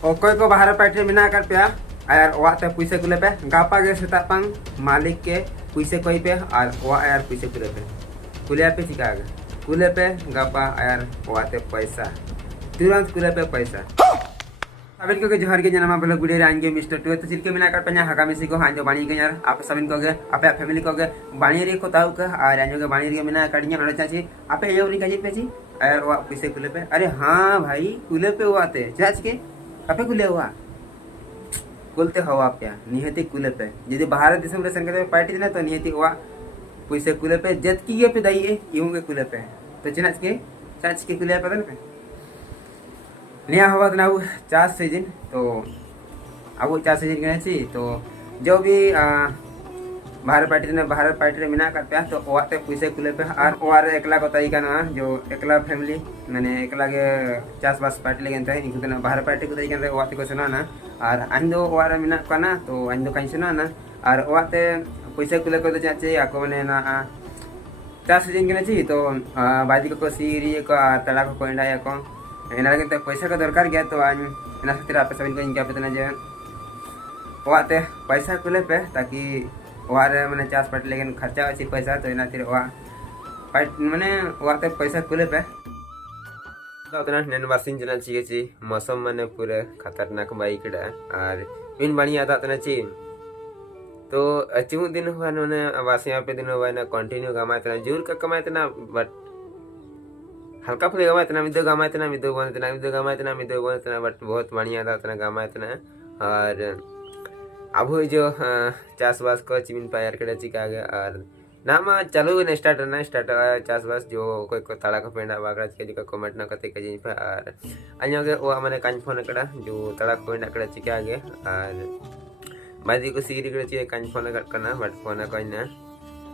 अकय को बाहर पार्टी मेना कर पे आर ओवाते पैसे कुले पे गापा गे सेता पांग मालिक के पैसे कोई पे और ओवा यार पैसे कुले पे कुले पे चिका गे कुले पे गापा यार ओवाते पैसा तुरंत कुले पे पैसा साबिन को जोहर के जनमा ब्लॉग वीडियो आएंगे मिस्टर टू तो चिरके मेना कर पኛ हागा मिसी को हांजो बाणी के यार आप साबिन को गे आपे फैमिली को गे बाणी रे को ताऊ के और आंजो के बाणी रे मेना काडिया नडे चाची आपे यो नी काजी पे छी और ओवा पैसे कुले पे अरे हां भाई कुले पे ओवाते चाच के आपे कुले हुआ बोलते हवा पे निहती कुले पे यदि बाहर देशम रे संगते पार्टी ना तो निहती हुआ पैसे कुले पे जत की ये पे दाइए यूं के कुले पे तो चिनाच के चाच के कुले पे पे नया हवा ना वो चार सीजन तो अब चार सीजन गए छी तो जो भी भारत पार्टी रे मिना करते हैं तो ओवाते पैसे कुले पे और ओवार एकला को तरीका ना जो एकला फैमिली माने एकला के चास बास पार्टी लेगन थे इनको ना भारत पार्टी को तरीका रे ओवाते को सुना ना और आंदो ओवार मिना कना तो आंदो काई सुना ना और ओवाते पैसे कुले को तो चाचे आको माने ना चार सीजन गने छी तो बादी को सीरी को तला को कोंडा को एना लगे पैसा का दरकार गया तो आज एना खातिर आप सब इनको इनका पतना जे ओवाते पैसा कुले पे ताकि ओवार माने चास पार्टी लेकिन खर्चा अच्छी पैसा तो एना फिर ओवा माने ओवाते पैसा कुले पे तो उतना नेन वासिन जना चाहिए ची मौसम माने पूरे खतरनाक बाइक डा और इन बढ़िया था उतना ची तो अच्छी दिन हुआ ने वासिया पे दिन हुआ ना कंटिन्यू गमाए तना जोर का कमाए तना बट हल्का फुल्का गमाए तना मिदो गमाए तना मिदो बने तना मिदो गमाए तना मिदो बने तना बट बहुत बढ़िया था उतना गमाए तना और अब जो चास बास को चिमिन पायर के चिका गया और नामा चालू ने स्टार्ट चास बास जो कोई को ताड़ा को पेंडा बागड़ा के जो कमेंट ना करते के जिन पे और अन्य के वो माने कान फोन कड़ा जो ताड़ा को पेंडा चिका गया और बादी को सीरी के चिए कान फोन करना बट फोन कोई ना